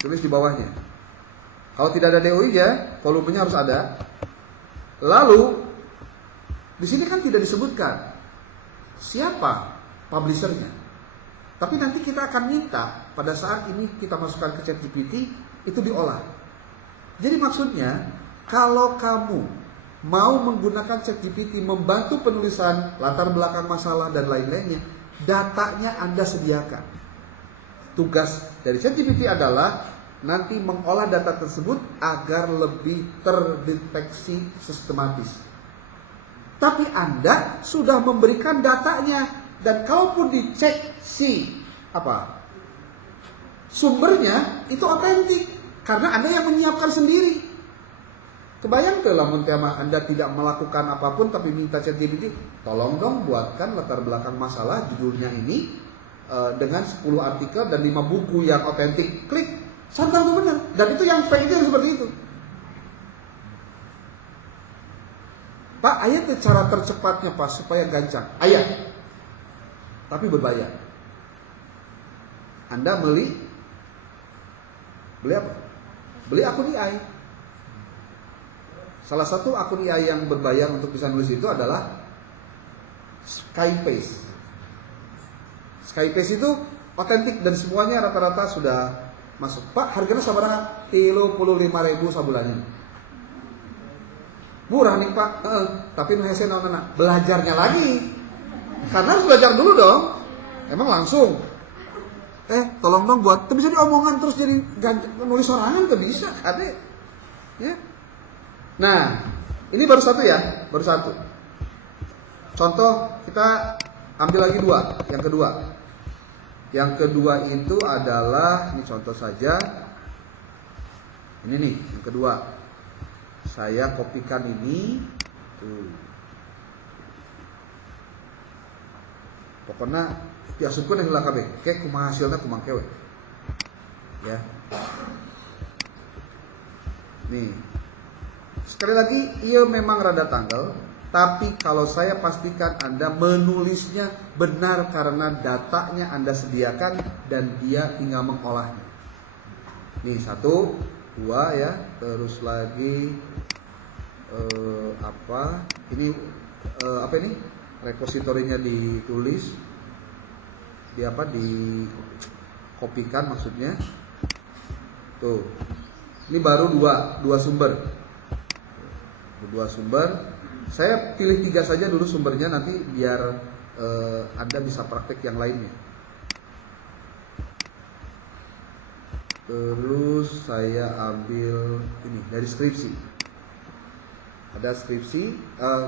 Tulis di bawahnya. Kalau tidak ada DOI ya, volumenya harus ada. Lalu di sini kan tidak disebutkan siapa publishernya. Tapi nanti kita akan minta pada saat ini kita masukkan ke ChatGPT itu diolah. Jadi maksudnya kalau kamu mau menggunakan ChatGPT membantu penulisan latar belakang masalah dan lain-lainnya, datanya Anda sediakan. Tugas dari ChatGPT adalah nanti mengolah data tersebut agar lebih terdeteksi sistematis. Tapi Anda sudah memberikan datanya dan kalaupun dicek sumbernya itu otentik karena Anda yang menyiapkan sendiri. Kebayang ke lamun tema Anda tidak melakukan apapun tapi minta ChatGPT, tolong dong buatkan latar belakang masalah judulnya ini dengan 10 artikel dan 5 buku yang otentik. Klik, santang tuh benar. Dan itu yang fake itu yang seperti itu. Pak, ayat cara tercepatnya Pak supaya gancang. Ayat. Tapi berbayar. Anda beli apa? Beli akun AI. Salah satu akun AI yang berbayar untuk bisa nulis itu adalah Skypace. Skypace itu otentik dan semuanya rata-rata sudah masuk. Pak, harganya sabaraha? 35.000 sabulannya. Murah nih Pak. Tapi nu hese naon-naon? Belajarnya lagi. Karena harus belajar dulu dong. Emang langsung. Tolong dong buat. Itu bisa diomongan terus jadi nulis sorangan tuh bisa, kade. Ya. Nah, ini baru satu ya, baru satu. Contoh kita ambil lagi dua. Yang kedua itu adalah, ini contoh saja. Ini nih, yang kedua. Saya kopikan ini. Tuh. Pokoknya diasupkan yang hilang kabeh. Kayak kumaha hasilnya kumangke we. Ya. Nih. Sekali lagi, ia memang rada tanggal, tapi kalau saya pastikan Anda menulisnya benar karena datanya Anda sediakan dan dia tinggal mengolahnya. Nih 1, 2 ya, terus lagi apa ini? Repositorinya ditulis, dikopikan maksudnya. Tuh. Ini baru dua sumber. Dua sumber. Saya pilih 3 saja dulu sumbernya nanti biar Anda bisa praktek yang lainnya. Terus saya ambil ini dari skripsi. Ada skripsi,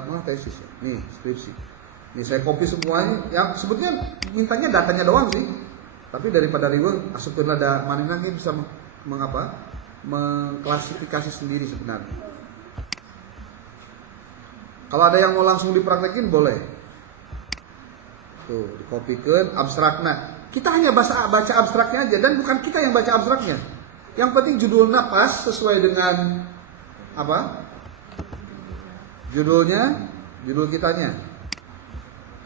malah tesis ya. Nih skripsi. Nih saya copy semuanya. Yang sebetulnya mintanya datanya doang sih. Tapi daripada riweuh, asupkeun ada manehna ge bisa mengklasifikasi sendiri sebenarnya. Kalau ada yang mau langsung dipraktekin boleh. Tuh, dikopikan abstraknya. Kita hanya baca abstraknya aja dan bukan kita yang baca abstraknya. Yang penting judulnya pas sesuai dengan apa? Judulnya, judul kitanya.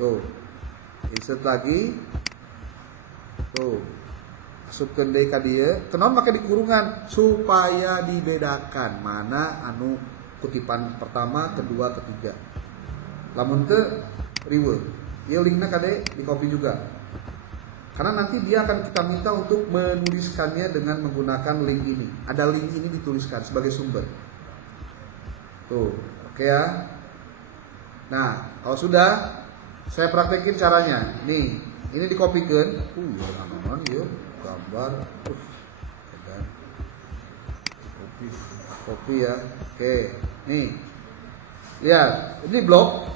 Tuh. Insert lagi. Tuh. Masukkeun deui ka dieu. Kenaon make di kurungan supaya dibedakan mana anu kutipan pertama, kedua, ketiga. Lamun teu riweuh. Ieu linkna kade di copy juga. Karena nanti dia akan kita minta untuk menuliskannya dengan menggunakan link ini. Ada link ini dituliskan sebagai sumber. Tuh, oke ya. Nah, kalau sudah saya praktekin caranya. Nih, ini dikopikeun. Ya naon ieu gambar. Copy ya. Oke. Nih. Lihat, ini blok.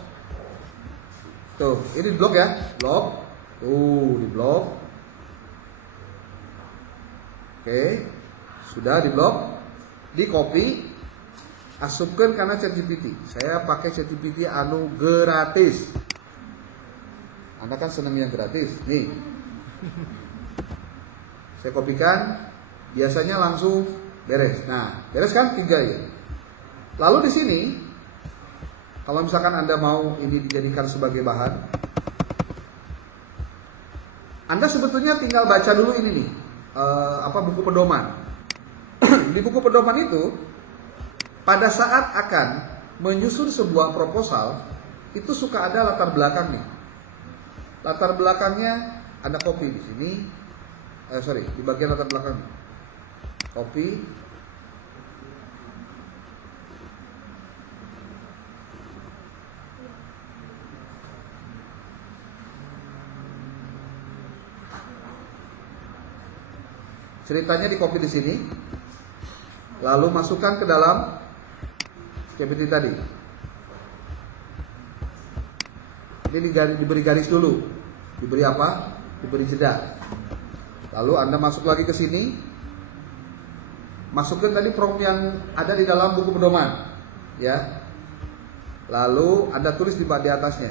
Tuh, ini blok ya, blok. Tuh, di blok. Oke. Sudah di blok. Di copy. Asupkeun kana ChatGPT. Saya pakai ChatGPT anu gratis. Anda kan senang yang gratis. Nih. Saya kopikan, biasanya langsung beres. Nah, beres kan 3 ya. Lalu di sini, kalau misalkan Anda mau ini dijadikan sebagai bahan, Anda sebetulnya tinggal baca dulu ini nih, buku pedoman. Di buku pedoman itu, pada saat akan menyusun sebuah proposal, itu suka ada latar belakang nih. Latar belakangnya Anda copy di sini. Di bagian latar belakang. Copy. Ceritanya di copy di sini. Lalu masukkan ke dalam GPT tadi. Ini diberi garis dulu. Diberi apa? Diberi jeda. Lalu Anda masuk lagi ke sini. Masukkan tadi prompt yang ada di dalam buku pedoman. ya. Lalu Anda tulis di atasnya.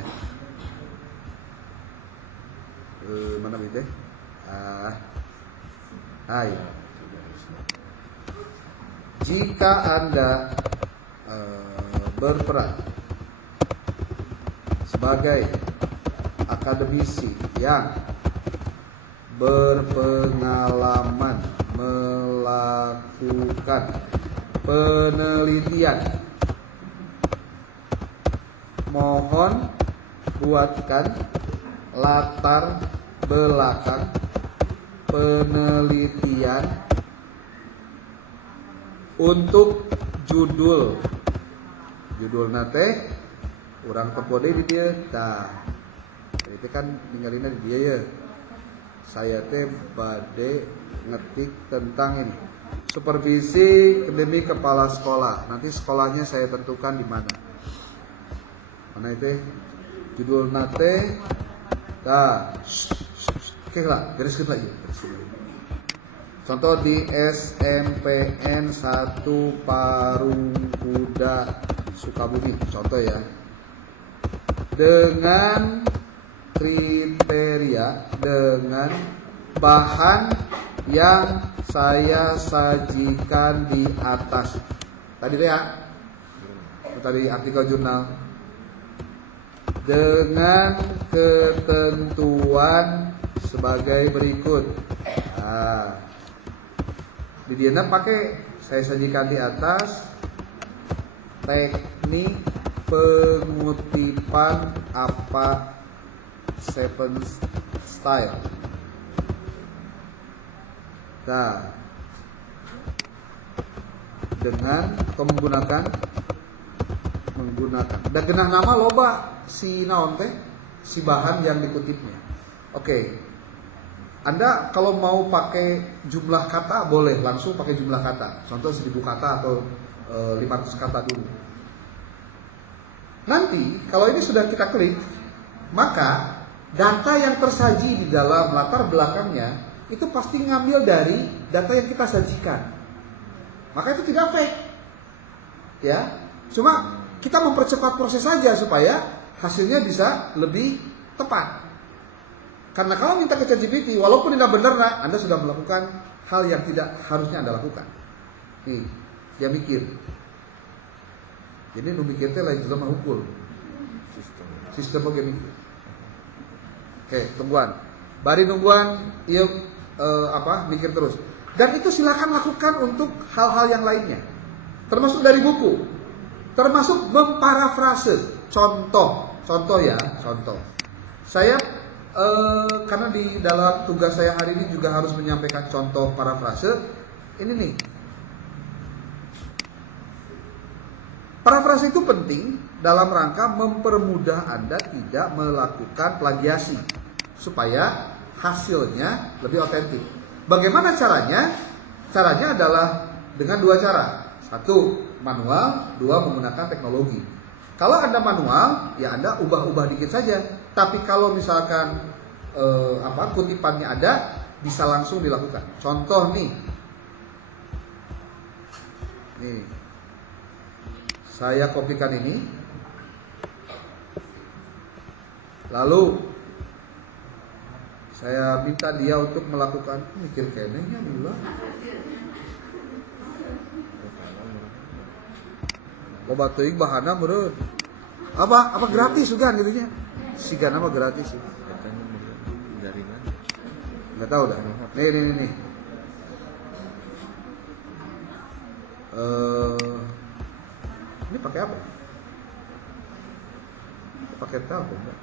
Mana itu? Iya. Jika Anda berperan sebagai akademisi yang berpengalaman melakukan penelitian, mohon buatkan latar belakang penelitian untuk judul nate urang tepode di dia. Nah, itu kan ninggalinnya di dia ya. Saya teh bade ngetik tentang ini. Supervisi akademi kepala sekolah. Nanti sekolahnya saya tentukan di mana. Mana itu? Judul nate. Nah, oke lah, gariskan lagi. Contoh di SMPN 1 Parungkuda Sukabumi, contoh ya. Dengan kriteria, dengan bahan yang saya sajikan di atas. Tadi ya, tadi artikel jurnal. Dengan ketentuan sebagai berikut. Nah, di diana pakai saya sajikan di atas teknik pengutipan apa 7 style. Nah, dengan atau menggunakan dan genah nama loba si naon teh si bahan yang dikutipnya. Oke. Anda kalau mau pakai jumlah kata boleh langsung pakai jumlah kata. Contoh 1000 kata atau 500 kata dulu. Nanti kalau ini sudah kita klik, maka data yang tersaji di dalam latar belakangnya itu pasti ngambil dari data yang kita sajikan. Maka itu tidak fake. Ya. Cuma kita mempercepat proses saja supaya hasilnya bisa lebih tepat. Karena kalau minta ke ChatGPT, walaupun tidak benar, Anda sudah melakukan hal yang tidak harusnya Anda lakukan. Nih, dia mikir. Jadi nu mikir teh lain jelema hukum. Sistem oge mikir. Oke, tungguan. Bari nungguan ieu mikir terus. Dan itu silakan lakukan untuk hal-hal yang lainnya. Termasuk dari buku. Termasuk memparafrase. Contoh ya. Saya karena di dalam tugas saya hari ini juga harus menyampaikan contoh parafrase. Ini nih. Parafrase itu penting dalam rangka mempermudah Anda tidak melakukan plagiasi supaya hasilnya lebih otentik. Bagaimana caranya? Caranya adalah dengan 2 cara. 1, manual, 2, menggunakan teknologi. Kalau Anda manual, ya Anda ubah-ubah dikit saja. Tapi kalau misalkan kutipannya ada, bisa langsung dilakukan. Contoh nih. Saya kopikan ini. Lalu saya minta dia untuk melakukan mikir kenehnya mula. Loba teuing bahana meureun. Apa gratis juga dirinya? Siga nama gratis sih. Dari mana? Enggak tahu dah. Nih. Ini pakai apa? Pakai telepon enggak?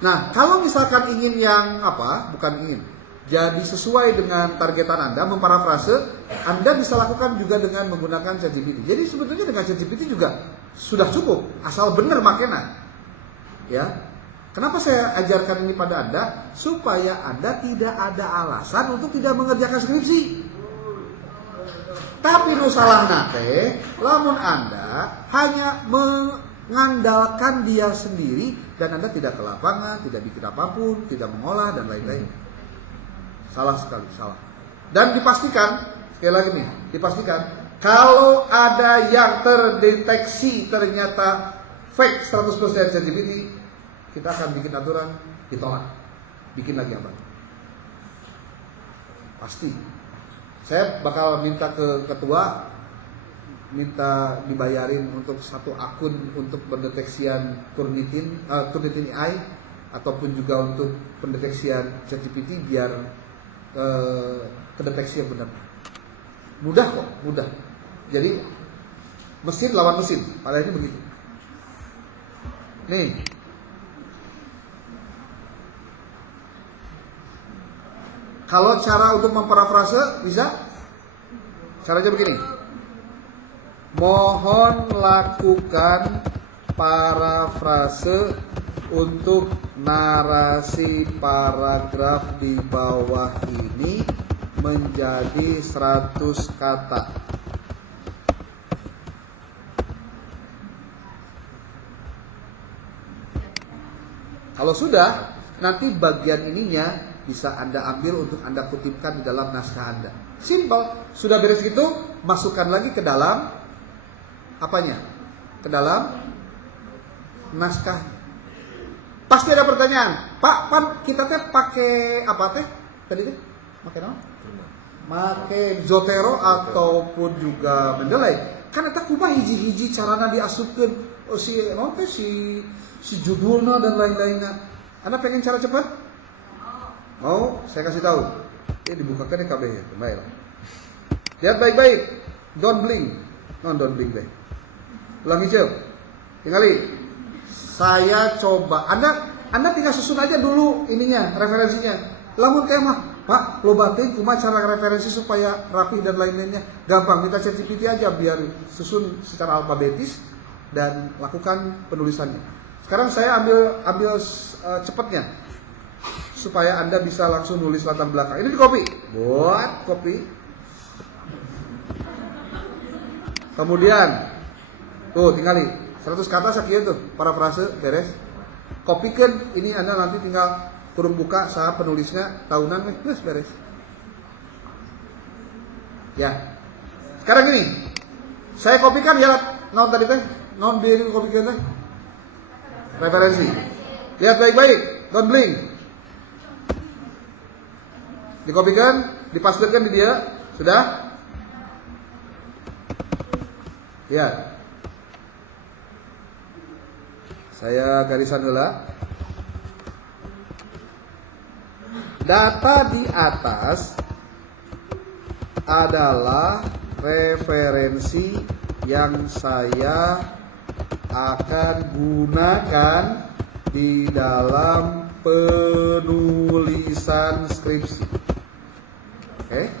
Nah, kalau misalkan ingin yang bukan ingin. Jadi sesuai dengan targetan Anda, memparafrase, Anda bisa lakukan juga dengan menggunakan ChatGPT. Jadi sebetulnya dengan ChatGPT juga sudah cukup, asal benar makanya. Ya, kenapa saya ajarkan ini pada Anda? Supaya Anda tidak ada alasan untuk tidak mengerjakan skripsi. Tapi nu salah nate, lamun Anda hanya mengandalkan dia sendiri dan Anda tidak ke lapangan, tidak bikin apapun, tidak mengolah dan lain-lain. Salah sekali, salah. Dan dipastikan, sekali lagi nih, dipastikan Kalau ada yang terdeteksi ternyata fake 100% ChatGPT, kita akan bikin aturan, ditolak. Bikin lagi apa? Pasti. Saya bakal minta ke ketua, minta dibayarin untuk satu akun untuk pendeteksian Turnitin AI, ataupun juga untuk pendeteksian ChatGPT biar kedeteksi yang benar. Mudah kok, mudah. Jadi mesin lawan mesin, padahal begitu. Nih, kalau cara untuk memparafrase bisa, caranya begini. Mohon lakukan parafrase untuk narasi paragraf di bawah ini menjadi 100 kata. Kalau sudah, nanti bagian ininya bisa Anda ambil untuk Anda kutipkan di dalam naskah Anda. Simple. Sudah beres gitu, masukkan lagi ke dalam apanya? Ke dalam naskah. Pasti ada pertanyaan, Pak, pan kita teh pakai apa teh? Tadi teh? Pakai apa? Pakai Zotero ataupun juga Mendeley. Kan eta kumaha hiji-hiji carana diasupkeun si judulnya dan lain-lainnya. Anda pengen cara cepat? Mau? Saya kasih tahu. Ini dibukakan KB ya, baiklah. Lihat baik-baik. Don't blink. Don't blink deh. Ulangi cil. Tinggalin. Saya coba. Anda tinggal susun aja dulu ininya, referensinya. Lamun kayak mah, Pak, lo batin cuma cara referensi supaya rapi dan lain-lainnya. Gampang, minta ChatGPT aja biar susun secara alfabetis dan lakukan penulisannya. Sekarang saya ambil cepatnya supaya Anda bisa langsung nulis latar belakang. Ini di copy. Buat copy. Kemudian tuh tinggali 100 kata sekian tuh parafrase beres. Kopikan ini Anda nanti tinggal kurung buka saat penulisnya tahunan terus beres. Ya. Sekarang gini. Saya kopikan ya non tadi teh, non biar kopikan teh. Referensi. Lihat baik-baik, don't blink. Dikopikan, dipastekan di dia, sudah? Ya. Saya garisan dulu. Data di atas adalah referensi yang saya akan gunakan di dalam penulisan skripsi. Oke?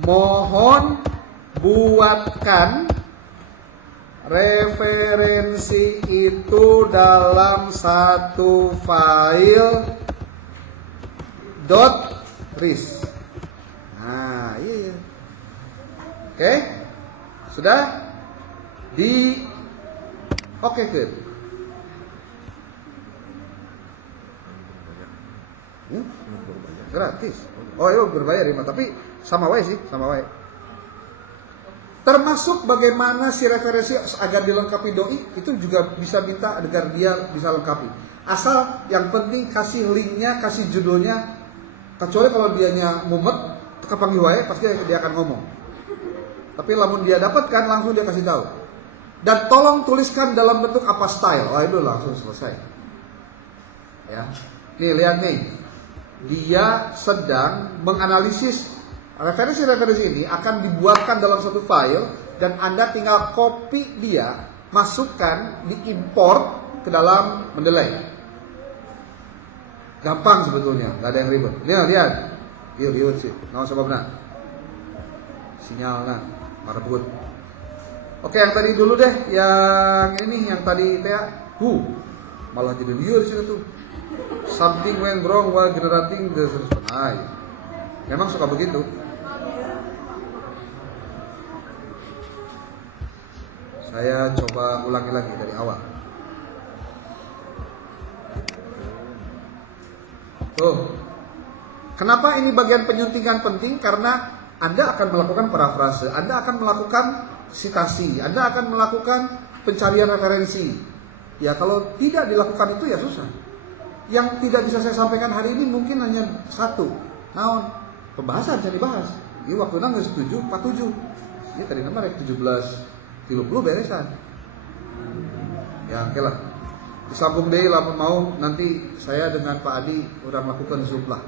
Mohon buatkan referensi itu dalam satu file .ris. Nah, iya. Oke? Sudah oke kan? Gratis. Oh iya berbayar ya, tapi sama wae sih, sama wae. Termasuk bagaimana si referensi agar dilengkapi doi itu juga bisa minta agar dia bisa lengkapi. Asal yang penting kasih linknya, kasih judulnya. Kecuali kalau dianya mumet, kepanggil wae pasti dia akan ngomong. Tapi lamun dia dapatkan langsung dia kasih tahu. Dan tolong tuliskan dalam bentuk apa style. Oh itu langsung selesai. Ya. Nih lihat nih. Dia sedang menganalisis referensi-referensi ini akan dibuatkan dalam satu file dan Anda tinggal copy dia, masukkan, diimport ke dalam Mendeley. Gampang sebetulnya, nggak ada yang ribet. Lihat. Lihat sih. Nah, sebabnya sinyal nah. Marbut. Oke, yang tadi dulu deh, yang ini, yang tadi teh, malah jadi liar sih itu. Something went wrong while generating the response. Memang suka begitu. Saya coba ulangi lagi dari awal. Tuh, Kenapa ini bagian penyuntingan penting? Karena Anda akan melakukan parafrase, Anda akan melakukan sitasi, Anda akan melakukan pencarian referensi. Ya kalau tidak dilakukan itu ya susah. Yang tidak bisa saya sampaikan hari ini mungkin hanya satu. Naon? Pembahasan saya dibahas. Ini waktunya nggak setuju, 47. Ini tadi nama rek 17.30 beresan. Ya oke lah. Disambung deh lamun mau nanti saya dengan Pak Adi udah melakukan Zoom lah.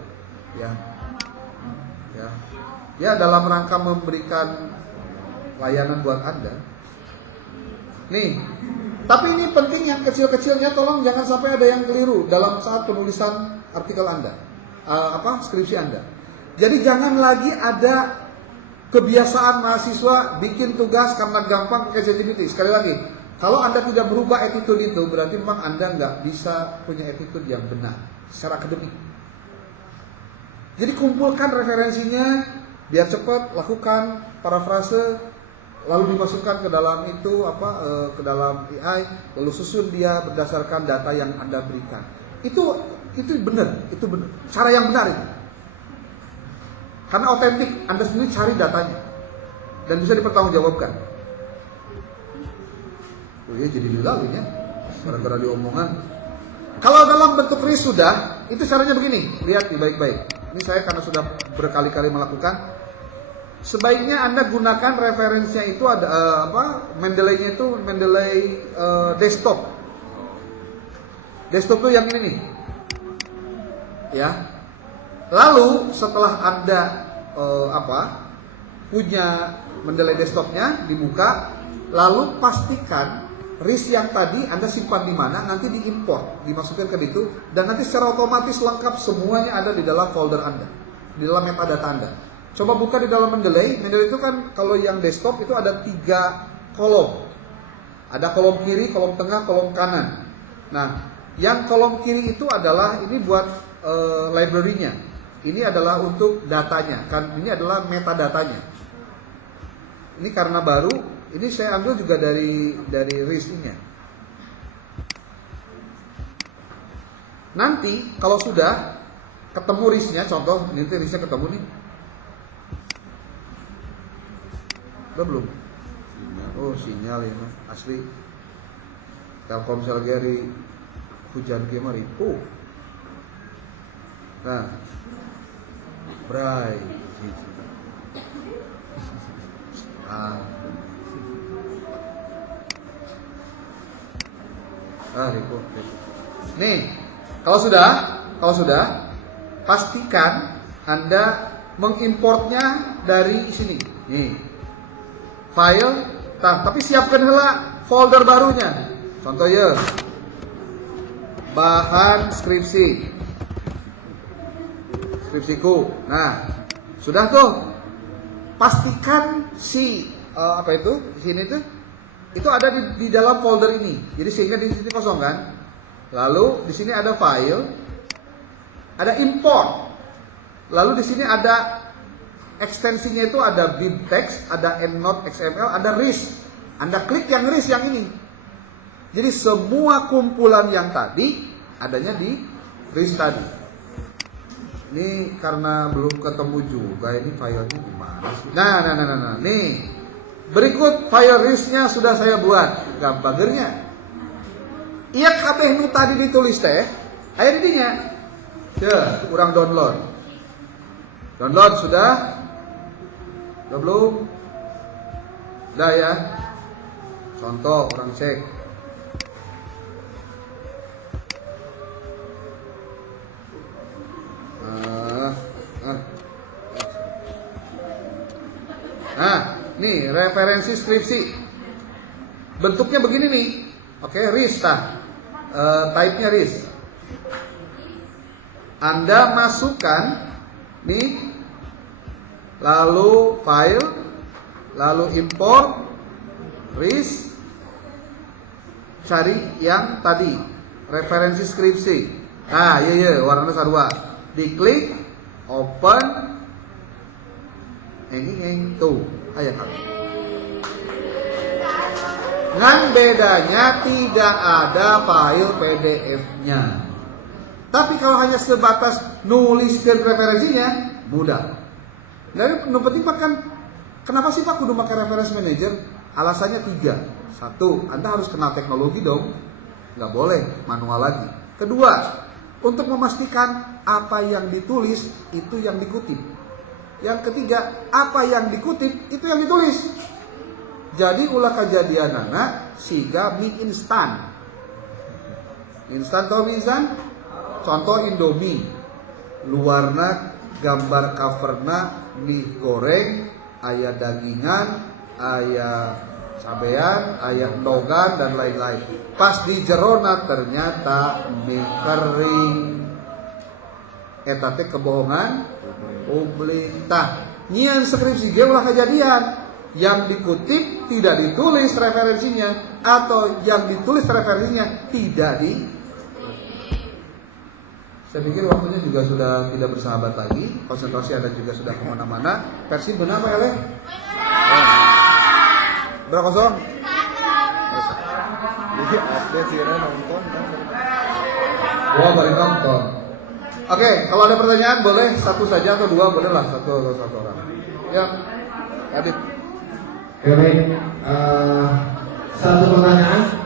Ya dalam rangka memberikan layanan buat Anda. Nih, tapi ini penting yang kecil-kecilnya tolong jangan sampai ada yang keliru dalam saat penulisan artikel Anda, skripsi Anda. Jadi jangan lagi ada kebiasaan mahasiswa bikin tugas karena gampang pakai ChatGPT. Sekali lagi, kalau Anda tidak berubah attitude itu, berarti memang Anda nggak bisa punya attitude yang benar secara akademik. Jadi kumpulkan referensinya, biar cepat, lakukan parafrase, lalu dimasukkan ke dalam itu ke dalam AI, lalu susun dia berdasarkan data yang Anda berikan. Itu benar, itu benar. Cara yang benar itu. Karena otentik, Anda sendiri cari datanya dan bisa dipertanggungjawabkan. Oh iya jadi dilalui ya, gara-gara diomongan. Kalau dalam bentuk RIS sudah, itu caranya begini, lihat baik-baik. Ini saya karena sudah berkali-kali melakukan. Sebaiknya Anda gunakan referensinya itu ada Mendeley-nya itu Mendeley desktop. Desktop tuh yang ini nih. Ya. Lalu setelah Anda punya Mendeley desktopnya dibuka, lalu pastikan RIS yang tadi Anda simpan di mana, nanti diimport, dimasukkan ke situ, dan nanti secara otomatis lengkap semuanya ada di dalam folder Anda, di dalam metadata Anda. Coba buka di dalam Mendeley. Mendeley itu kan kalau yang desktop itu ada 3 kolom. Ada kolom kiri, kolom tengah, kolom kanan. Nah, yang kolom kiri itu adalah ini buat library-nya. Ini adalah untuk datanya, kan ini adalah metadatanya. Ini karena baru, ini saya ambil juga dari RIS-nya. Nanti kalau sudah ketemu RIS-nya, contoh ini RIS-nya ketemu nih. Udah belum? Oh sinyal ya mas, asli. Telkomsel dari hujan kemari. Oh. Nah, Bray. Ribu. Nih, kalau sudah, pastikan Anda mengimportnya dari sini. Nih. File, tapi siapkan heula folder barunya. Contoh ya, bahan skripsiku. Nah, sudah tuh. Pastikan si di sini tuh itu ada di dalam folder ini. Jadi sehingga di sini kosong kan. Lalu di sini ada file, ada import. Lalu di sini ada ekstensinya itu ada bibtext, ada endnote XML, ada RIS. Anda klik yang RIS yang ini. Jadi semua kumpulan yang tadi adanya di RIS tadi. Ini karena belum ketemu juga ini filenya gimana sih? Nah. Nih. Berikut file RIS-nya sudah saya buat. Gambarnya. Iya kabeh nu tadi ditulis teh, aya di dinya. Ya, kurang download. Download sudah? Udah belum? Udah ya. Contoh orang cek. Nah, nih referensi skripsi. Bentuknya begini nih. Oke, RIS type-nya RIS. Anda masukkan nih, lalu file, lalu import RIS, cari yang tadi referensi skripsi. Nah, iya warnanya sarua. Diklik, open, ini tuh, ayo kan. Ngan bedanya tidak ada file PDF-nya. Tapi kalau hanya sebatas nulis dan referensinya, mudah. Dan yang penting Pak kan, kenapa sih Pak kudu pakai reference manager? Alasannya 3. 1, Anda harus kenal teknologi dong. Nggak boleh manual lagi. Kedua, untuk memastikan apa yang ditulis itu yang dikutip. Yang ketiga, apa yang dikutip itu yang ditulis. Jadi ulah kejadian anak siga mie instan. Instan tau mie instan? Contoh Indomie. Luarna gambar coverna mie goreng, aya dagingan, aya cabean, aya endogan dan lain-lain. Pas di jerona ternyata mie kering. Eta teh kebohongan publik. Tah, nyian skripsi ge ulah kejadian. Yang dikutip tidak ditulis referensinya, atau yang ditulis referensinya tidak di. Saya pikir waktunya juga sudah tidak bersahabat lagi. Konsentrasi Anda juga sudah kemana-mana. Versi benar Pak Ele? Berapa kosong? Jadi update sih nonton kan. Wah, balik nonton. Oke, kalau ada pertanyaan boleh satu saja atau dua, boleh lah satu orang. Ya, Adit. Oke, baik. Satu pertanyaan.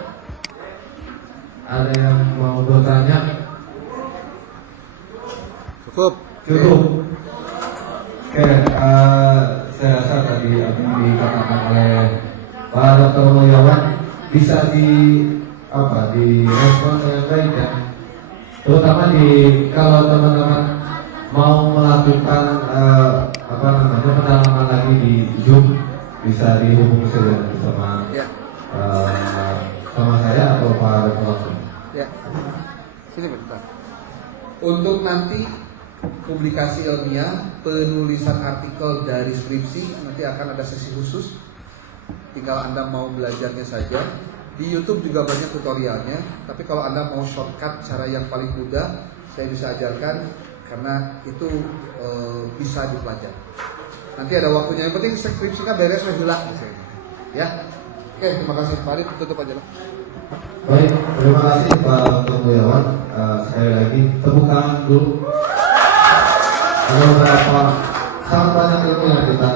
Ada yang mau bertanya? Cukup. Oke, saya rasa tadi apa yang dikatakan oleh Pak Dr. Mulyawan bisa direspon dengan baik, dan terutama kalau teman-teman mau melakukan pendalaman lagi di Zoom, bisa dihubungi saja sama saya atau Pak Dr. langsung. Ya. Sini bentar. Untuk nanti publikasi ilmiah, penulisan artikel dari skripsi, nanti akan ada sesi khusus. Tinggal Anda mau belajarnya saja. Di YouTube juga banyak tutorialnya. Tapi kalau Anda mau shortcut cara yang paling mudah, saya bisa ajarkan karena itu bisa dipelajari. Nanti ada waktunya. Yang penting skripsinya beres hilang. Ya. Oke, terima kasih Pak Adit. Tutup aja lah. Baik, terima kasih Pak Dr. Mulyawan. Sekali lagi tepuk tangan dulu. Ada beberapa sangat banyak ilmu yang kita